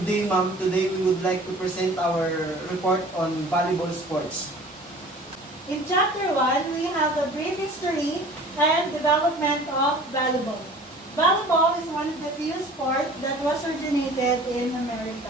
Good day, ma'am. Today we would like to present our report on volleyball sports. In Chapter 1, we have a brief history and development of volleyball. Volleyball is one of the few sports that was originated in America.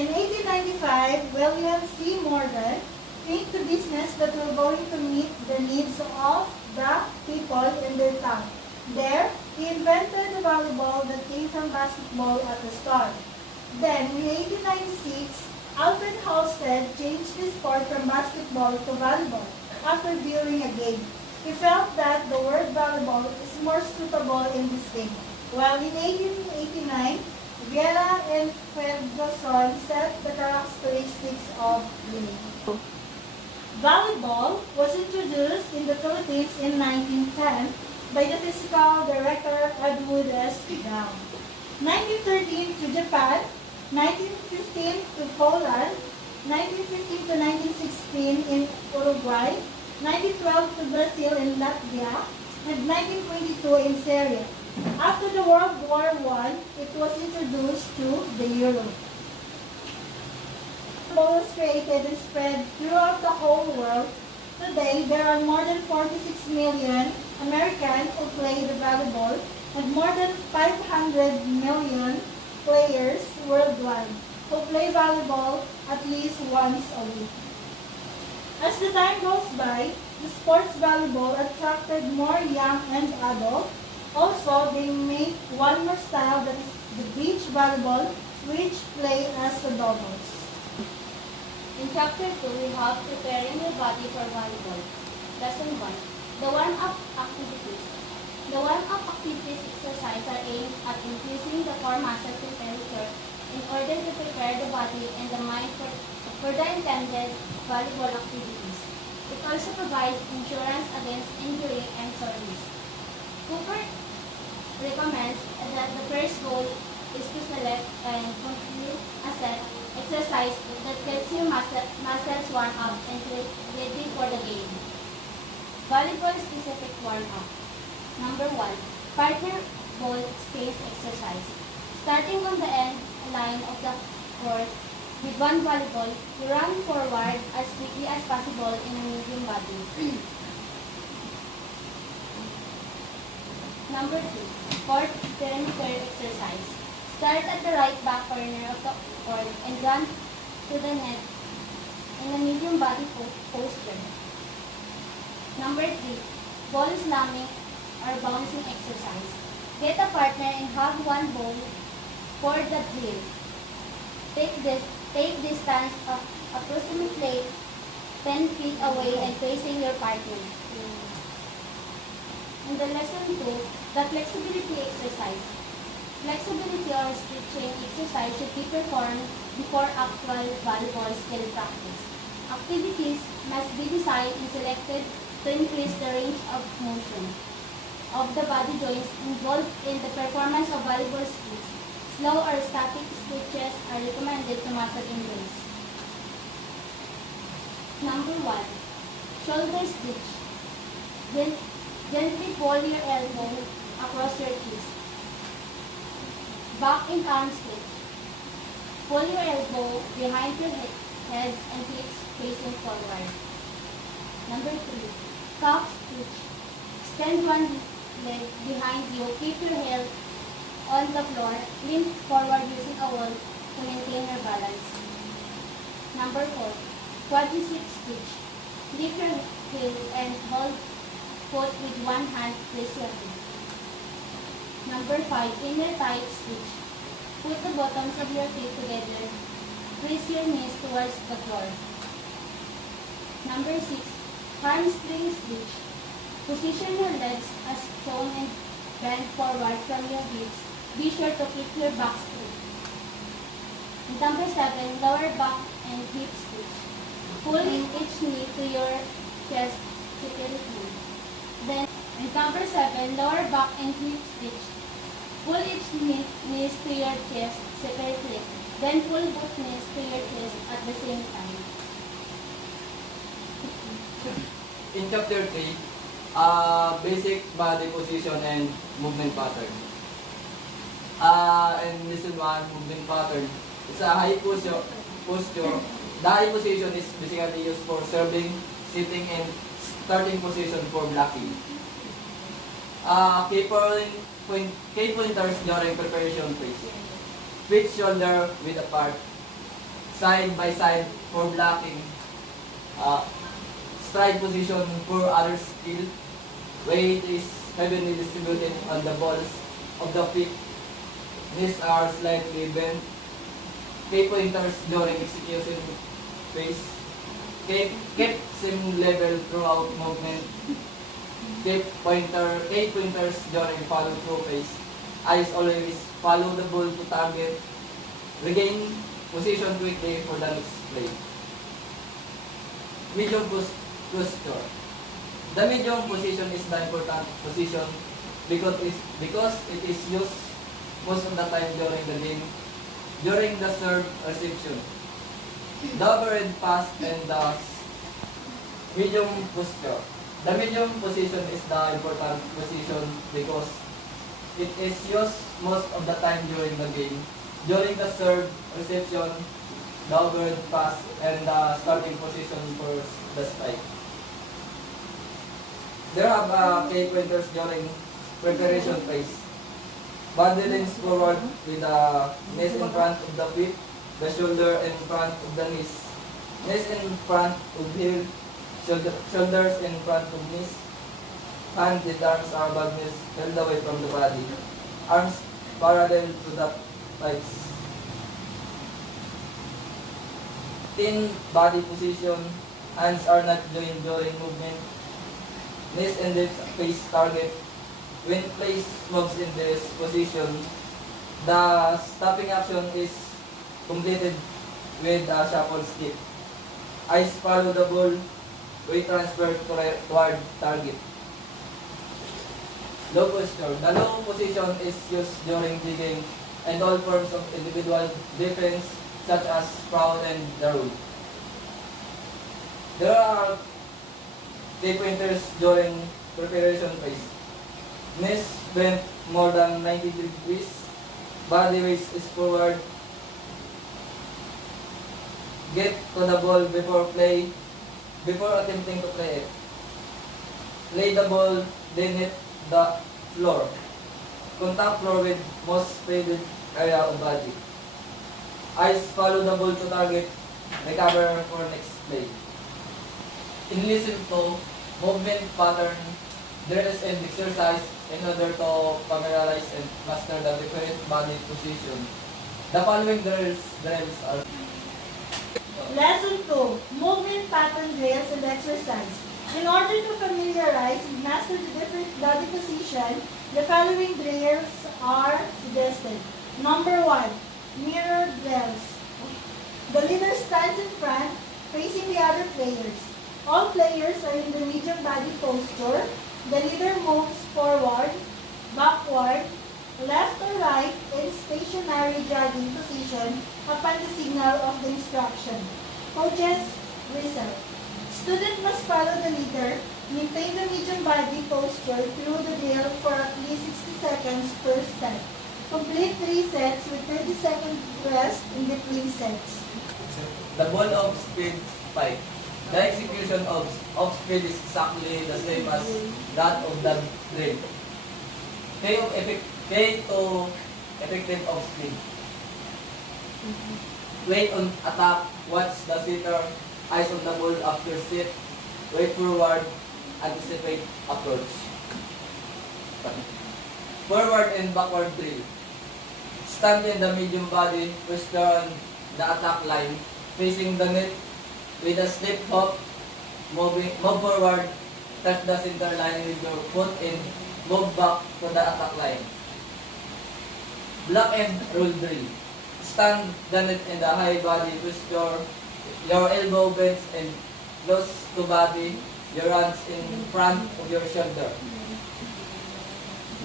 In 1895, William C. Morgan came to business that were going to meet the needs of the people in their town. There, he invented the volleyball that came from basketball at the start. Then, in 1896, Alfred Halstead changed the sport from basketball to volleyball after viewing a game. He felt that the word volleyball is more suitable in this game. While in 1889, Vieira and Ferguson set the characteristics of the game. Volleyball was introduced in the Philippines in 1910 by the physical director Edward S. Brown. 1913 to Japan, 1915 to Poland, 1915 to 1916 in Uruguay, 1912 to Brazil and Latvia, and 1922 in Syria. After the World War I, it was introduced to the Europe. Volleyball was created and spread throughout the whole world. Today, there are more than 46 million Americans who play the volleyball and more than 500 million players worldwide who play volleyball at least once a week. As the time goes by, the sports volleyball attracted more young and adult. Also, they make one more style, that is the beach volleyball, which play as a doubles. In Chapter 2, we have preparing your body for volleyball. Lesson 1. The warm-up activities. The warm-up activities exercise are aimed at increasing the core muscle temperature in order to prepare the body and the mind for the intended volleyball activities. It also provides insurance against injury and soreness. Cooper recommends that the first goal is to select and complete a set exercise that gets your muscles warm up and ready for the game. Volleyball specific warm-up. Number 1. Partner ball space exercise. Starting on the end line of the court with one volleyball, you run forward as quickly as possible in a medium body. Number 2. Court perimeter exercise. Start at the right back corner of the court and run to the net in a medium body posture. Number 3. Ball slamming or bouncing exercise. Get a partner and have one ball for the drill. Take distance of approximately 10 feet away and facing your partner. In the lesson 2, the flexibility exercise. Flexibility or stretching exercise should be performed before actual volleyball skill practice. Activities must be designed and selected to increase the range of motion of the body joints involved in the performance of volleyball skills. Slow or static stretches are recommended to muscle injuries. Number 1. Shoulder stitch. Gently pull your elbow across your chest. Back and arm stitch. Pull your elbow behind your heads and hips facing forward. Number 3. Calf stitch. Extend one leg behind you. Keep your head on the floor. Lean forward using a wall to maintain your balance. Number 4. Quadricep stitch. Lift your heel and hold foot with one hand. Place your feet. Number 5. Inner tight stitch. Put the bottoms of your feet together. Place your knees towards the floor. Number 6. Hamstring stitch. Position your legs as shown and bend forward from your hips. Be sure to keep your back straight. And number 7. Lower back and hip stitch. Pull each knee to your chest separately. Then, in number 7. Lower back and hip stitch. Pull each knees to your chest separately. Then pull both knees to your chest at the same time. In Chapter 3, basic body position and movement pattern. In Lesson 1, movement pattern, It's a high posture. The high position is basically used for serving, sitting, and starting position for blocking. Key pointers during preparation phase. Pitch shoulder width apart. Side by side for blocking. Stride position for other skill. Weight is heavily distributed on the balls of the feet. Knees are slightly bent. Key pointers during execution phase. Keep same level throughout movement. Key pointers during follow through phase. Eyes always follow the ball to target. Regain position quickly for the next play. Medium posture. The medium position is the important position because it is used most of the time during the game, during the serve reception, the overhead pass, and the medium posture. The medium position is the important position because it is used most of the time during the game, during the serve reception, the overhead pass, and the starting position for the strike. There are key pointers during preparation phase. Body leans forward with the knees in front of the feet, the shoulder in front of the knees. Knees in front of heel, shoulders in front of knees. Hand with arms are above knees, held away from the body. Arms parallel to the thighs. Thin body position, hands are not joined during movement. Knees and hips face target. When place moves in this position, the stopping action is completed with a shuffle skip. Eyes follow the ball, weight transfer toward target. Low posture. The low position is used during the game and all forms of individual defense such as foul and the rule. There are key pointers during preparation phase. Knees bent more than 90 degrees. Body weight is forward. Get to the ball before attempting to play it. Lay the ball beneath the floor. Contact floor with most faded area of body. Eyes follow the ball to target. Recover for next play. Listen to movement pattern, drills and exercise in order to familiarize and master the different body position. The following drills are Lesson 2. Movement pattern drills and exercise. In order to familiarize and master the different body position, the following drills are suggested. Number 1. Mirror drills. The leader stands in front, facing the other players. All players are in the medium body posture. The leader moves forward, backward, left or right in stationary jogging position upon the signal of the instruction. Coaches whistle. Student must follow the leader, maintain the medium body posture through the drill for at least 60 seconds per set. Complete 3 sets with 30 seconds rest in between sets. the ball of speed spike. The execution of speed is exactly the same as that of the drill. K to effective of speed. Wait on attack, watch the sitter, eyes on the ball after sit, wait forward, anticipate approach. Forward and backward drill. Stand in the medium body, posture on the attack line, facing the net with a slip hop, move forward, touch the center line with your foot and move back to the attack line. Block and roll drill. Stand the net in the high body posture, your elbow bends and close to body, your hands in front of your shoulder.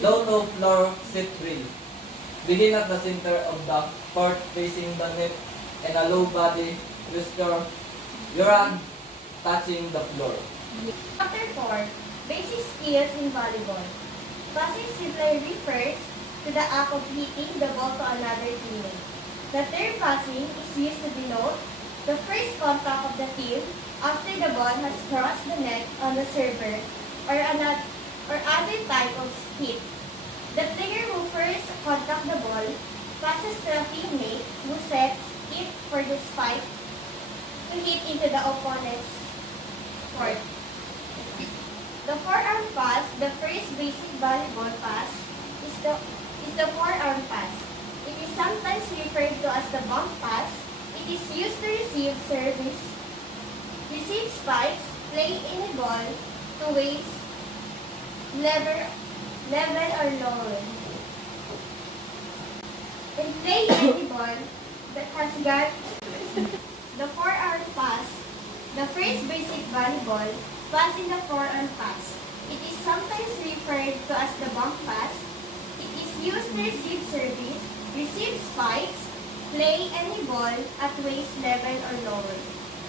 Low to floor sit drill. Begin at the center of the court facing the net and a low body posture, your hand touching the floor. Chapter 4, Basic Skills in Volleyball. Passing simply refers to the act of hitting the ball to another teammate. The term passing is used to denote the first contact of the team after the ball has crossed the net on the server or other type of hit. The player who first contact the ball passes to a teammate who sets it for the spike to hit into the opponent's court. The forearm pass, the first basic volleyball pass, is the forearm pass. It is sometimes referred to as the bump pass. It is used to receive service, receive spikes, play in a ball to ways, level or lower, and play any ball that has got the forearm pass, the first basic volleyball pass in the forearm pass. It is sometimes referred to as the bump pass. It is used to receive service, receive spikes, play any ball at waist level or lower,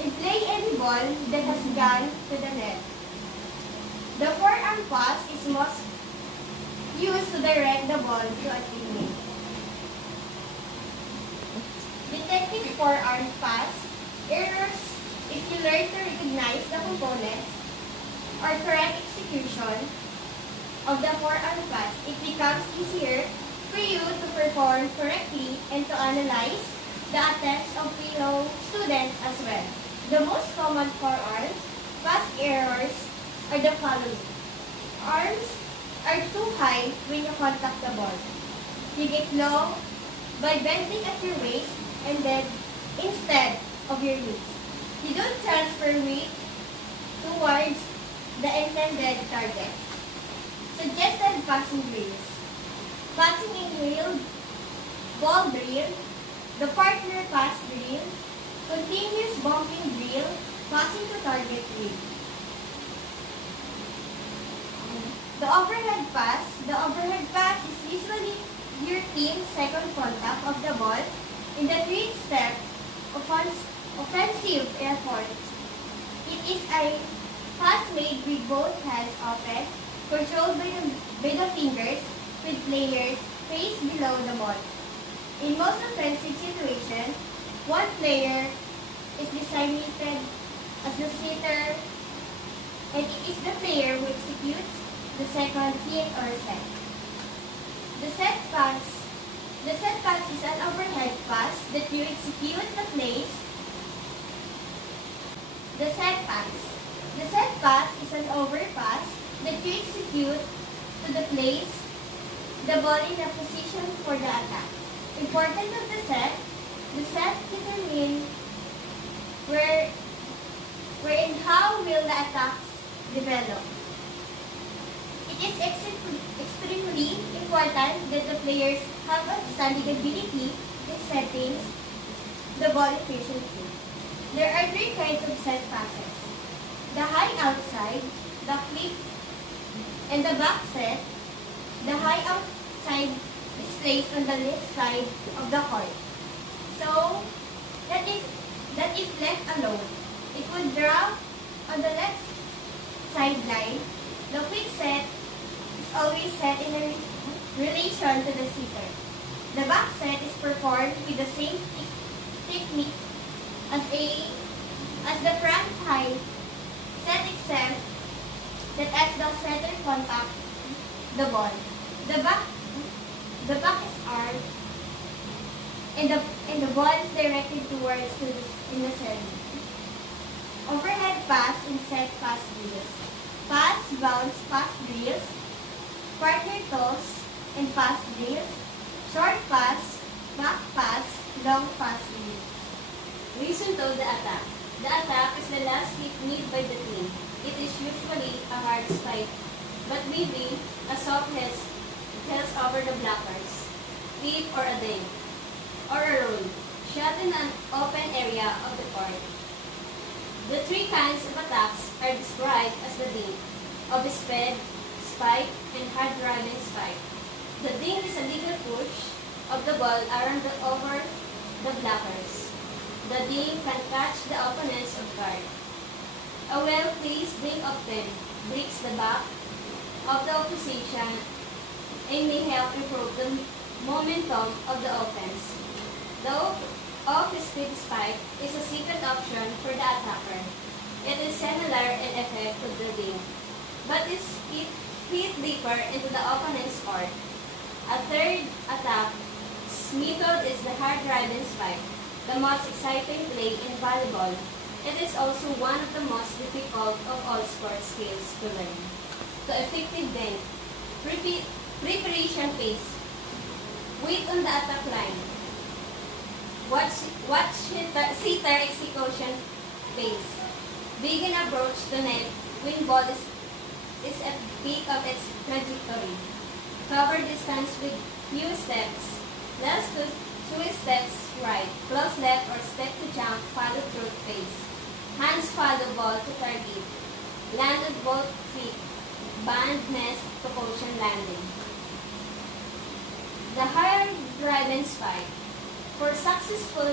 and play any ball that has gone to the net. The forearm pass is most used to direct the ball to a teammate. Detecting forearm pass errors. If you learn to recognize the components or correct execution of the forearm pass, it becomes easier for you to perform correctly and to analyze the attempts of fellow students as well. The most common forearm pass errors are the following. Arms are too high when you contact the ball. You get low by bending at your waist and then instead of your knees. You don't transfer weight towards the intended target. Suggested passing drills. Passing in wheel, ball drill, the partner pass drill, continuous bumping drill, passing to target drill. The overhead pass. The overhead pass is usually your team's second contact of the ball in the three-step offensive effort. It is a pass made with both hands open, controlled by the fingers, with players face below the ball. In most offensive situations, one player is designated as the setter, and it is the player who executes the second hit or set. The set pass. The set pass is an overhead pass that you execute the plays. The set pass. The set pass is an overpass that you execute to the place the ball in a position for the attack. Important of the set determines where and how will the attacks develop. It is extremely important that the players have outstanding ability in setting the ball efficiently. There are three kinds of set passes: the high outside, the click, and the back set. The high outside is placed on the left side of the court. So that if left alone, it would drop on the left sideline. The quick set is always set in a relation to the setter. The back set is performed with the same technique as the front high set, except that as the setter contacts the ball, the back is armed and the ball is directed towards in the center. Overhead pass and set pass drills. Pass, bounce, pass drills. Partner toss and pass drills. Short pass, back pass, long pass drills. Reason to the attack. The attack is the last hit made by the team. It is usually a hard spike, but maybe a soft hit tells over the blockers, tip or a dink, or a roll, shot in an open area of the court. The three kinds of attacks are described as the dink, of speed, spike, and hard-driving spike. The dink is a legal push of the ball around over the blockers. The dink can catch the opponents off guard. A well-placed dink often breaks the back of the opposition and may help improve the momentum of the offense. The off-speed spike is a secret option for the attacker. It is similar in effect to the game, but it fit deeper into the opponent's court. A third attack method is the hard-driving spike, the most exciting play in volleyball. It is also one of the most difficult of all sport skills to learn. To effective bend, preparation phase. Wait on the attack line. Watch sitter execution phase. Begin approach the net when ball is at peak of its trajectory. Cover distance with few steps. Last two steps right. Close left or step to jump, follow through phase. Hands follow ball to target. Land on both feet. Band nest to cushion landing. The hard drive-in spike. For successful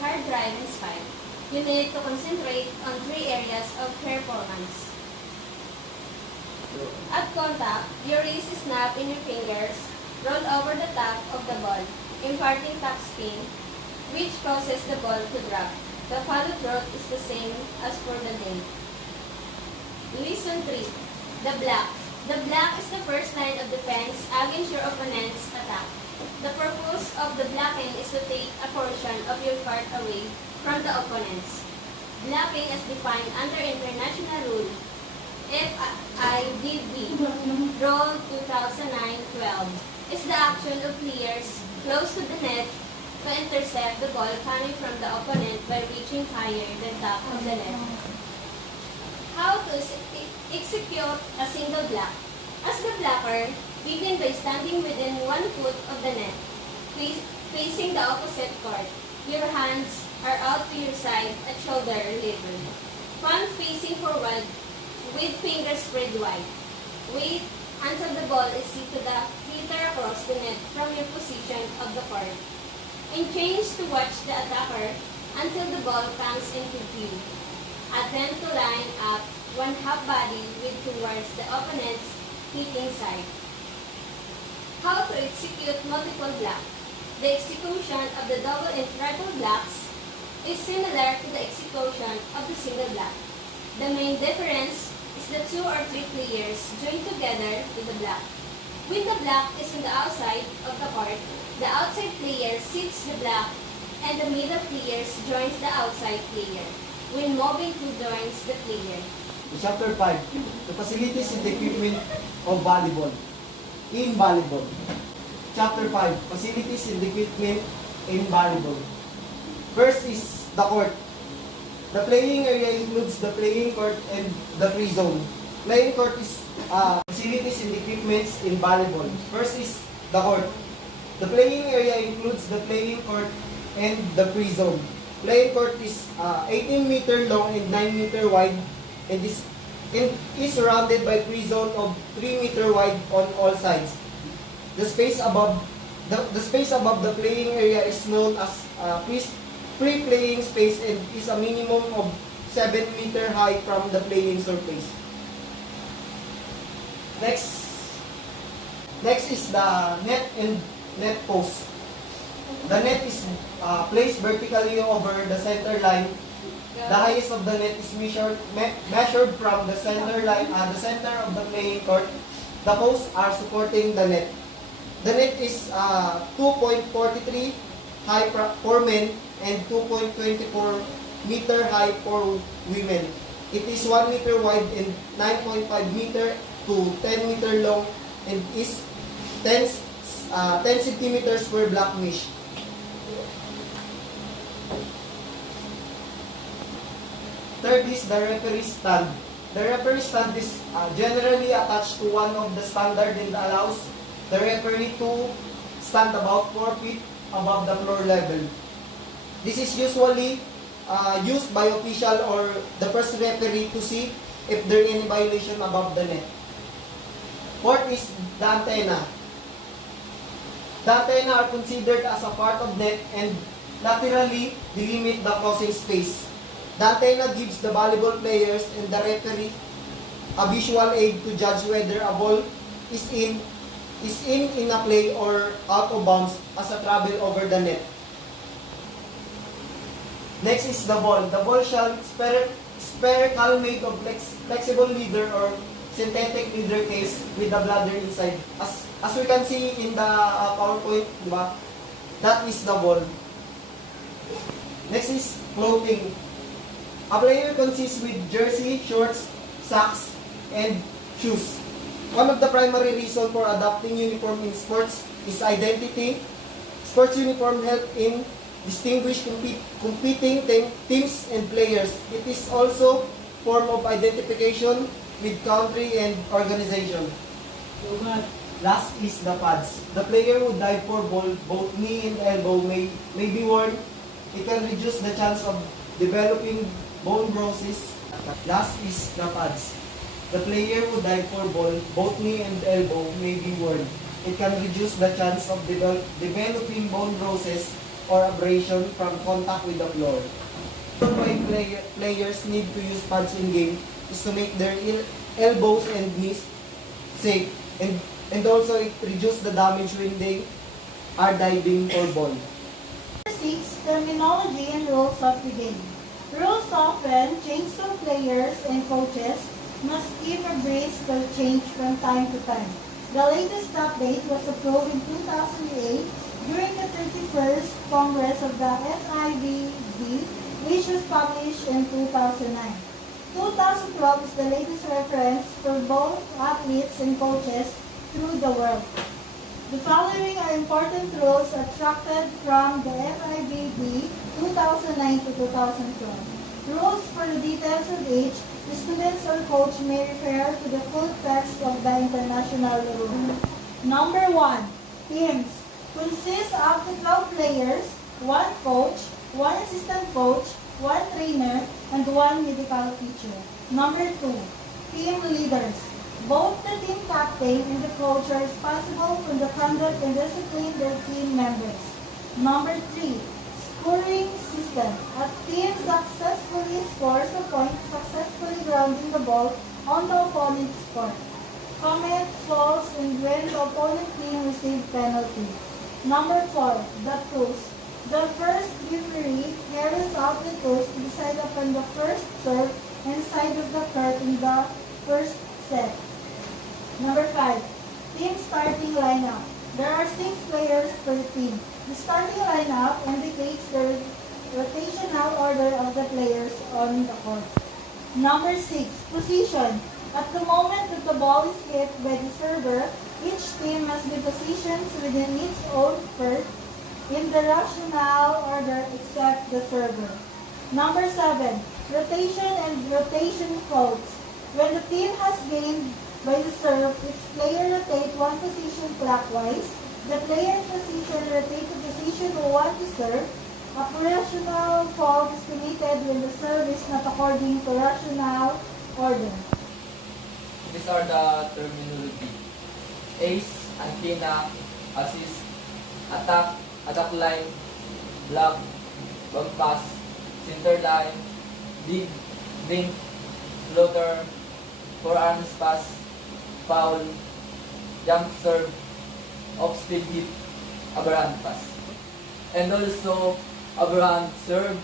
hard drive-in spike, you need to concentrate on 3 areas of performance. At contact, you raise a snap in your fingers, roll over the top of the ball, imparting top spin, which causes the ball to drop. The follow-through is the same as for the game. Lesson 3. The block. The block is the first line of defense against your opponent's attack. The purpose of the blocking is to take a portion of your court away from the opponents. Blocking is defined under international rule FIVB, Rule 2009-12, is the action of players close to the net to intercept the ball coming from the opponent by reaching higher than top of the net. How to execute a single block. As the blocker, begin by standing within 1 foot of the net, facing the opposite court. Your hands are out to your side at shoulder level. Palm facing forward with fingers spread wide. Wait until the ball is hit to the hitter across the net from your position of the court. And change to watch the attacker until the ball comes into view. Attempt to line up one half body with towards the opponent's hitting side. How to execute multiple blocks. The execution of the double and triple blocks is similar to the execution of the single block. The main difference is the 2 or 3 players join together with the block. When the block is on the outside of the court, the outside player sits the block and the middle players joins the outside player. When moving to joins the player. Chapter 5, the facilities and equipment of volleyball. In volleyball. Chapter 5, facilities and equipment in volleyball. First is the court. The playing area includes the playing court and the free zone. Playing court is facilities and equipments in volleyball. First is the court. The playing area includes the playing court and the free zone. Playing court is 18 meter long and 9 meter wide, and is surrounded by free zone of 3 meter wide on all sides. The space above the playing area is known as free playing space and is a minimum of 7 meter high from the playing surface. Next is the net and net post. The net is placed vertically over the center line. The highest of the net is measured from the center line, the center of the playing court. The posts are supporting the net. The net is 2.43 high for men and 2.24 meter high for women. It is 1 meter wide and 9.5 meter to 10 meter long and is 10 centimeters per block mesh. Third is the referee stand. The referee stand is generally attached to one of the standard and allows the referee to stand about 4 feet above the floor level. This is usually used by official or the first referee to see if there is any violation above the net. Fourth is the antenna. The antenna are considered as a part of net and laterally delimit the crossing space. The antenna gives the volleyball players and the referee a visual aid to judge whether a ball is in a play or out of bounds as a travel over the net. Next is the ball. The ball shall spherical made of flexible leather or synthetic leather case with the bladder inside. As we can see in the PowerPoint, diba? That is the ball. Next is clothing. A player consists with jersey, shorts, socks, and shoes. One of the primary reasons for adopting uniform in sports is identity. Sports uniform help in distinguish competing teams and players. It is also form of identification with country and organization. Last is the pads. The player who dive for ball, both knee and elbow may be worn. It can reduce the chance of developing bone bruises. Last is the pads. The player who dive for ball, both knee and elbow may be worn. It can reduce the chance of developing bone bruises or abrasion from contact with the floor. Why players need to use pads in game is to make their elbows and knees safe, and also it reduces the damage when they are diving for ball. Number 6, terminology and rules of the game. Rules often change, so players and coaches must keep abreast of change from time to time. The latest update was approved in 2008 during the 31st Congress of the FIVB, which was published in 2009. 2012 is the latest reference for both athletes and coaches through the world. The following are important rules abstracted from the FIVB 2009 to 2012. Rules for the details of each, the students or coach may refer to the full text of the international rule. Number 1. Teams consist of the 12 players, 1 coach, 1 assistant coach, 1 trainer, and 1 medical teacher. Number 2. Team leaders. Both the team captain and the coach are responsible for the conduct and discipline of their team members. Number 3. Scoring system. A team successfully scores a point successfully grounding the ball on the opponent's court. Comment falls and when the opponent team receives penalty. Number 4. The toss. The first referee carries out the toss to decide upon the first serve and side of the court in the first set. Number 5. Team starting lineup. There are 6 players per team. The starting lineup indicates the rotational order of the players on the court. Number 6. Position. At the moment that the ball is hit by the server, each team must be positioned within its own court in the rotational order except the server. Number 7. Rotation and rotation codes. When the team has gained by the serve, its player rotate one position clockwise. The player position rotate the position who want to serve. Operational fault is committed when the serve is not according to rational order. These are the terminology. Ace, antenna, assist, attack line, block, bump pass, center line, dig, dink, floater, forearms pass, foul, jump serve, off-speed hit, overhand pass. And also, overhand serve,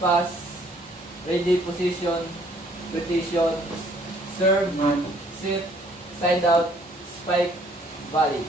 pass, ready position, rotation, serve, sit, side out, spike, volley.